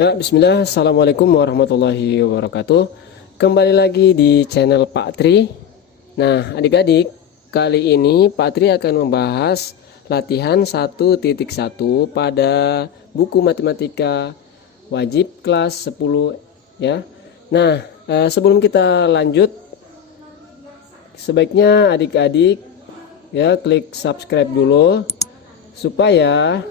Ya, bismillah, assalamualaikum warahmatullahi wabarakatuh. Kembali lagi di channel Pak Tri. Nah, adik-adik, kali ini Pak Tri akan membahas latihan 1.1 pada buku matematika wajib kelas 10 ya. Nah, sebelum kita lanjut, sebaiknya adik-adik ya klik subscribe dulu supaya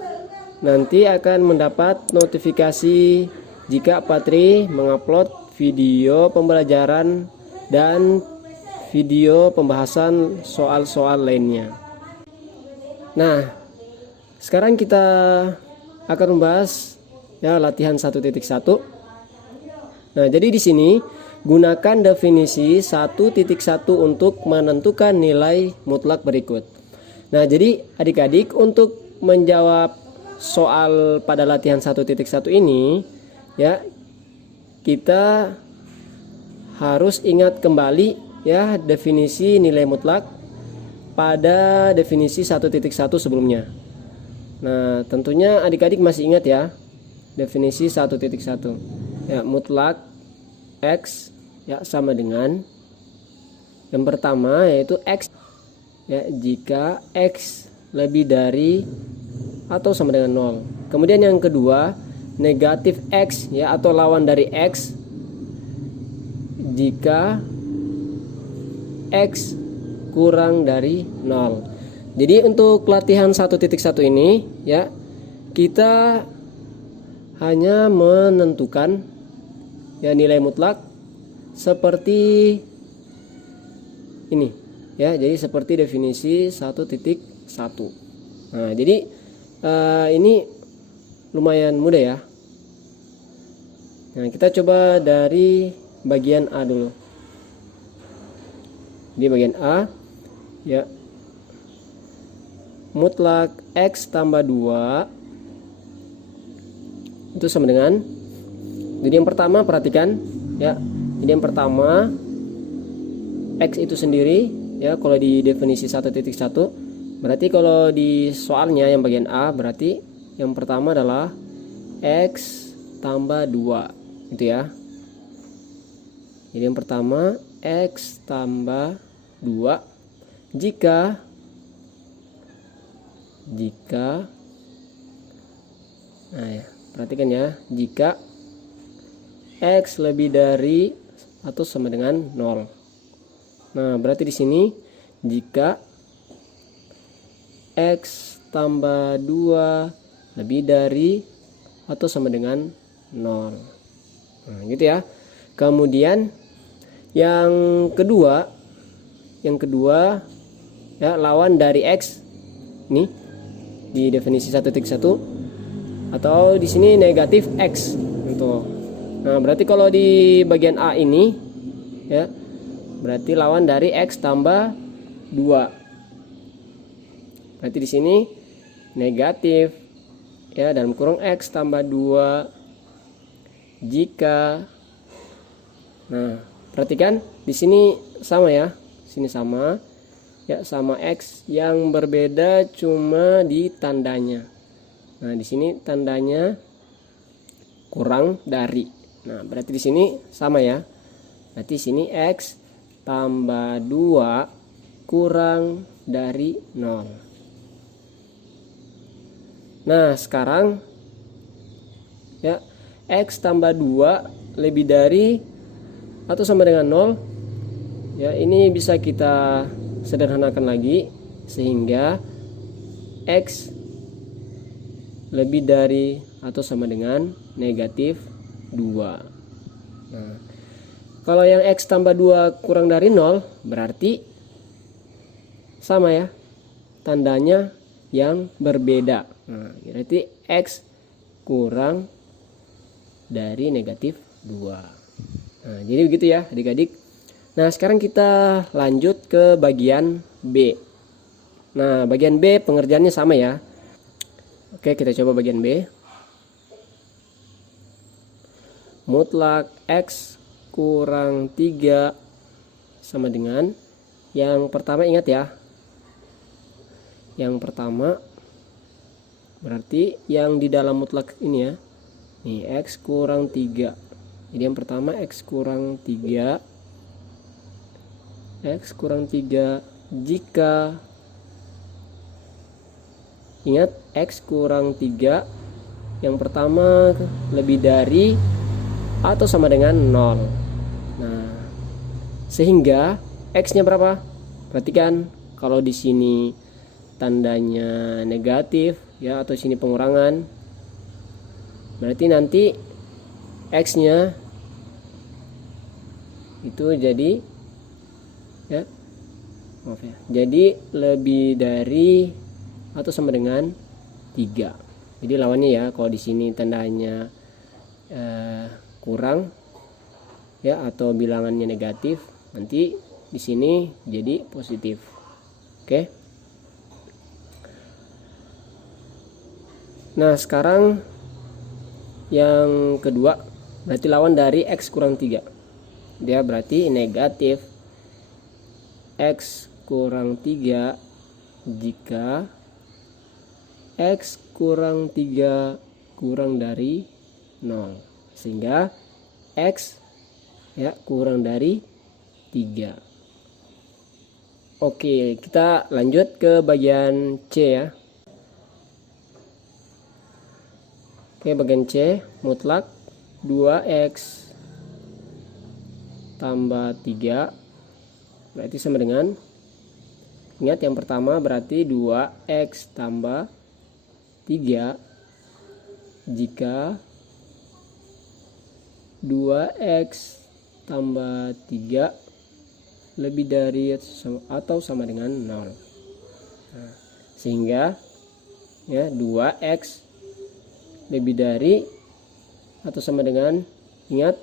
nanti akan mendapat notifikasi jika Pak Tri mengupload video pembelajaran dan video pembahasan soal-soal lainnya. Nah, sekarang kita akan membahas ya latihan 1.1. Nah, jadi di sini gunakan definisi 1.1 untuk menentukan nilai mutlak berikut. Nah, jadi adik-adik untuk menjawab soal pada latihan 1.1 ini ya, kita harus ingat kembali ya definisi nilai mutlak pada definisi 1.1 sebelumnya. Nah, tentunya adik-adik masih ingat ya definisi 1.1 ya, mutlak X ya sama dengan yang pertama yaitu X ya jika X lebih dari atau sama dengan 0. Kemudian yang kedua, negatif X ya atau lawan dari X jika X kurang dari 0. Jadi untuk latihan 1.1 ini ya, kita hanya menentukan ya nilai mutlak seperti ini ya. Jadi seperti definisi 1.1. Nah, jadi ini lumayan mudah ya. Nah, kita coba dari bagian A dulu. Di bagian A ya, mutlak X tambah 2 itu sama dengan, jadi yang pertama perhatikan ya, jadi yang pertama X itu sendiri ya, kalau di definisi 1.1 berarti kalau di soalnya yang bagian A berarti yang pertama adalah X tambah 2 gitu ya. Jadi yang pertama X tambah 2 jika nah ya, perhatikan ya, jika X lebih dari atau sama dengan 0. Nah, berarti di sini jika X tambah 2 lebih dari atau sama dengan 0. Nah, gitu ya. Kemudian yang kedua ya, lawan dari X ini di definisi 1.1 atau di sini negatif X gitu. Nah, berarti kalau di bagian A ini ya, berarti lawan dari X tambah 2. Berarti di sini negatif ya dalam kurung X tambah 2 jika, nah perhatikan di sini sama ya, sini sama ya, sama X yang berbeda cuma di tandanya. Nah, di sini tandanya kurang dari. Nah, berarti di sini sama ya. Berarti sini X tambah 2 kurang dari 0. Nah, sekarang ya, X tambah 2 lebih dari atau sama dengan 0 ya, ini bisa kita sederhanakan lagi sehingga X lebih dari atau sama dengan negatif 2. Nah, kalau yang X tambah 2 kurang dari 0 berarti sama ya, tandanya yang berbeda. Nah, berarti X kurang dari negatif 2. Nah, jadi begitu ya adik-adik. Nah, sekarang kita lanjut ke bagian B. Nah, bagian B pengerjaannya sama ya. Oke, kita coba bagian B. Mutlak X kurang 3 sama dengan, yang pertama ingat ya, yang pertama berarti yang di dalam mutlak ini ya, nih X kurang 3. Jadi yang pertama X kurang 3. X kurang 3 jika, ingat X kurang 3 yang pertama lebih dari atau sama dengan 0. Nah, sehingga X-nya berapa? Perhatikan, kalau di sini tandanya negatif ya, atau sini pengurangan, berarti nanti X-nya itu jadi ya, maaf ya, jadi lebih dari atau sama dengan 3. Jadi lawannya ya, kalau di sini tandanya kurang ya, atau bilangannya negatif, nanti di sini jadi positif. Oke. Nah, sekarang yang kedua, berarti lawan dari X kurang 3. Dia berarti negatif X kurang 3 jika X kurang 3 kurang dari 0. Sehingga X ya kurang dari 3. Oke, kita lanjut ke bagian C ya. Oke, bagian C, mutlak 2X tambah 3 berarti sama dengan, ingat yang pertama berarti 2X tambah 3 jika 2X tambah 3 lebih dari atau sama dengan 0. Nah, sehingga ya 2X lebih dari atau sama dengan, ingat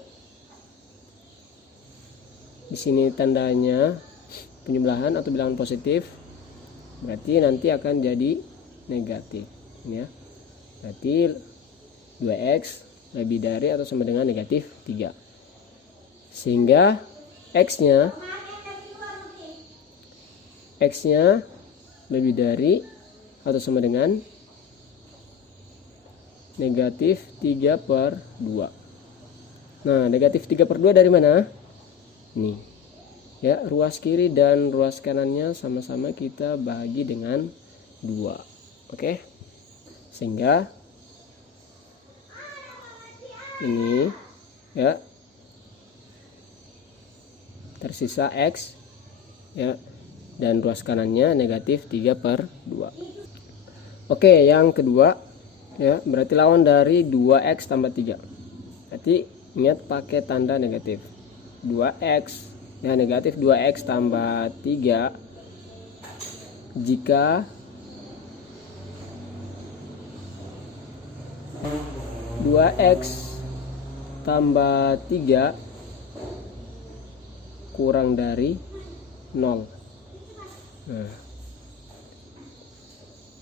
di sini tandanya penjumlahan atau bilangan positif, berarti nanti akan jadi negatif ya. Berarti 2X lebih dari atau sama dengan negatif 3. Sehingga X-nya lebih dari atau sama dengan negatif 3/2. Nah, negatif 3/2 dari mana? Nih ya, ruas kiri dan ruas kanannya sama-sama kita bagi dengan 2. Oke, sehingga ini ya tersisa X ya, dan ruas kanannya negatif 3/2. Oke, yang kedua ya, berarti lawan dari 2X tambah 3. Berarti ingat pakai tanda negatif. 2X ya, negatif 2X tambah 3 jika 2X tambah 3 kurang dari 0. Nah,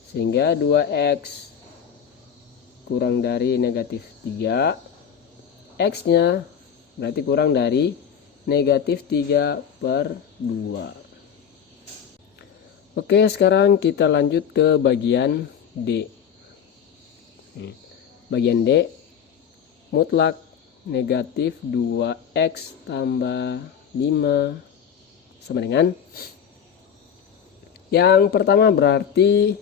sehingga 2X kurang dari negatif 3, X-nya berarti kurang dari negatif 3/2. Oke, sekarang kita lanjut ke bagian D. Bagian D, mutlak negatif 2X tambah 5 sama dengan, yang pertama berarti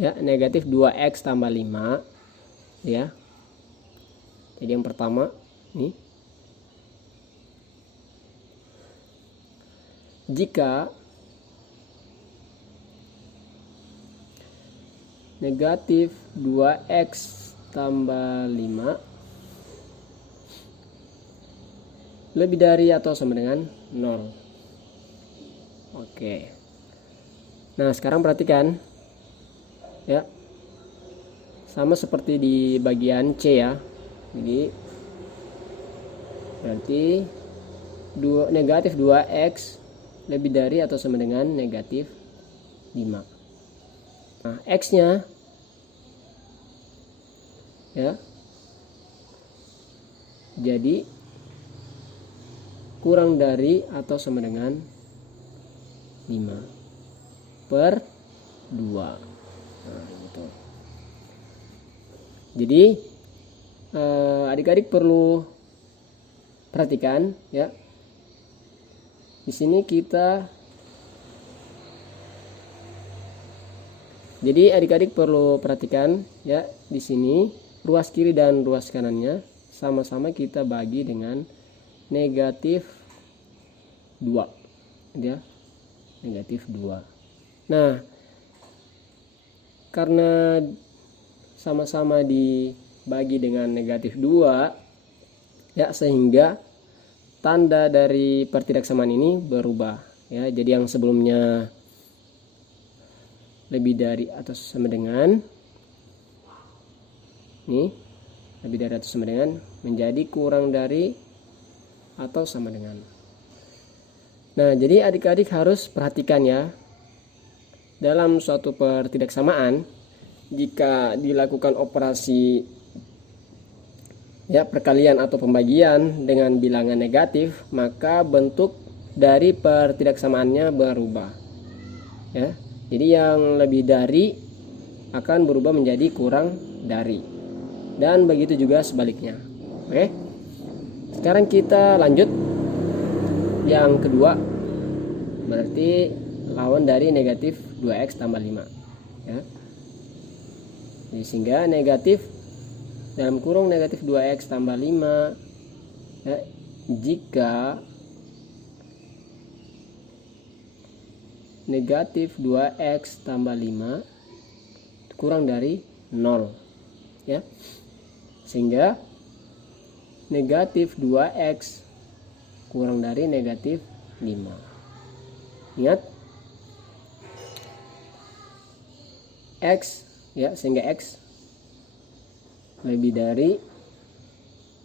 ya negatif 2X tambah 5 ya. Jadi yang pertama nih, jika negatif 2X tambah 5 lebih dari atau sama dengan 0. Oke. Nah, sekarang perhatikan ya, sama seperti di bagian C ya. Jadi berarti negatif 2X lebih dari atau sama dengan negatif 5. Nah, X-nya ya jadi kurang dari atau sama dengan 5/2. Nah, gitu. Jadi adik-adik perlu perhatikan ya. Di sini jadi adik-adik perlu perhatikan ya, di sini ruas kiri dan ruas kanannya sama-sama kita bagi dengan negatif 2 ya, negatif 2. Nah, karena sama-sama dibagi dengan negatif 2 ya, sehingga tanda dari pertidaksamaan ini berubah ya. Jadi yang sebelumnya lebih dari atau sama dengan, ini lebih dari atau sama dengan, menjadi kurang dari atau sama dengan. Nah, jadi adik-adik harus perhatikan ya, dalam suatu pertidaksamaan jika dilakukan operasi ya perkalian atau pembagian dengan bilangan negatif, maka bentuk dari pertidaksamaannya berubah ya. Jadi yang lebih dari akan berubah menjadi kurang dari, dan begitu juga sebaliknya. Oke, sekarang kita lanjut yang kedua, berarti lawan dari negatif 2x tambah 5 ya. Jadi sehingga negatif dalam kurung negatif 2x tambah 5 ya, jika negatif 2x tambah 5 kurang dari 0 ya, sehingga negatif 2x kurang dari negatif 5. Ingat x ya, sehingga x lebih dari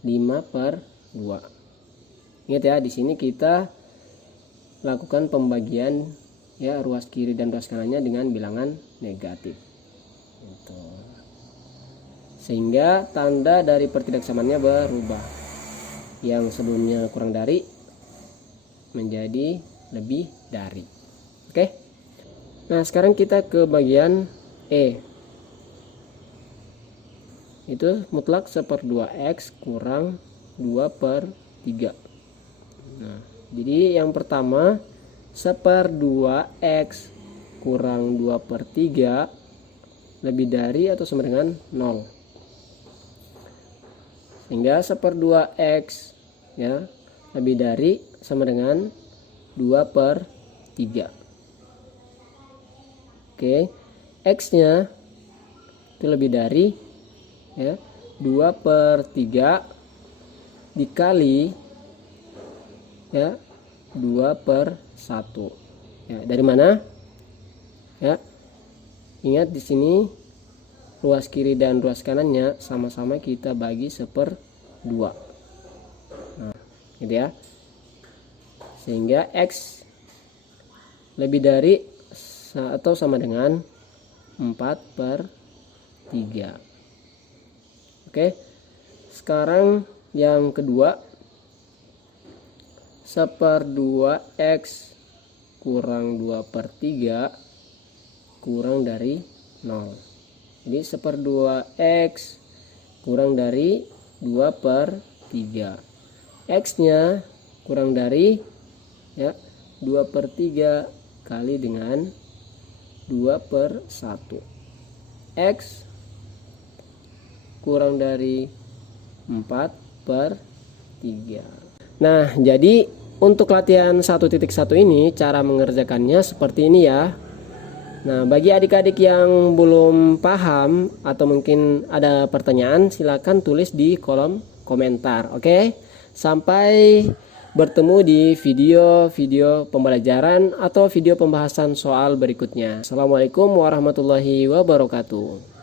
5/2. Ingat ya, di sini kita lakukan pembagian ya ruas kiri dan ruas kanannya dengan bilangan negatif. Gitu. Sehingga tanda dari pertidaksamaannya berubah. Yang sebelumnya kurang dari menjadi lebih dari. Oke. Nah, sekarang kita ke bagian E. Itu mutlak 1/2x kurang 2/3. Nah, jadi yang pertama 1/2x kurang 2/3 lebih dari atau sama dengan 0. Sehingga 1/2x ya lebih dari sama dengan 2/3. Oke, x-nya itu lebih dari ya 2/3 dikali ya 2/1 ya. Dari mana ya? Ingat di sini ruas kiri dan ruas kanannya sama-sama kita bagi 1/2. Nah, gitu ya. Sehingga x lebih dari atau sama dengan 4/3. Oke. Sekarang yang kedua, 1/2x kurang 2/3 kurang dari 0. Jadi 1/2x kurang dari 2/3. X nya kurang dari ya 2/3 kali dengan 2/1. X kurang dari 4/3. Nah, jadi untuk latihan 1.1 ini cara mengerjakannya seperti ini ya. Nah, bagi adik-adik yang belum paham atau mungkin ada pertanyaan, silakan tulis di kolom komentar. Oke? Sampai bertemu di video-video pembelajaran atau video pembahasan soal berikutnya. Assalamualaikum warahmatullahi wabarakatuh.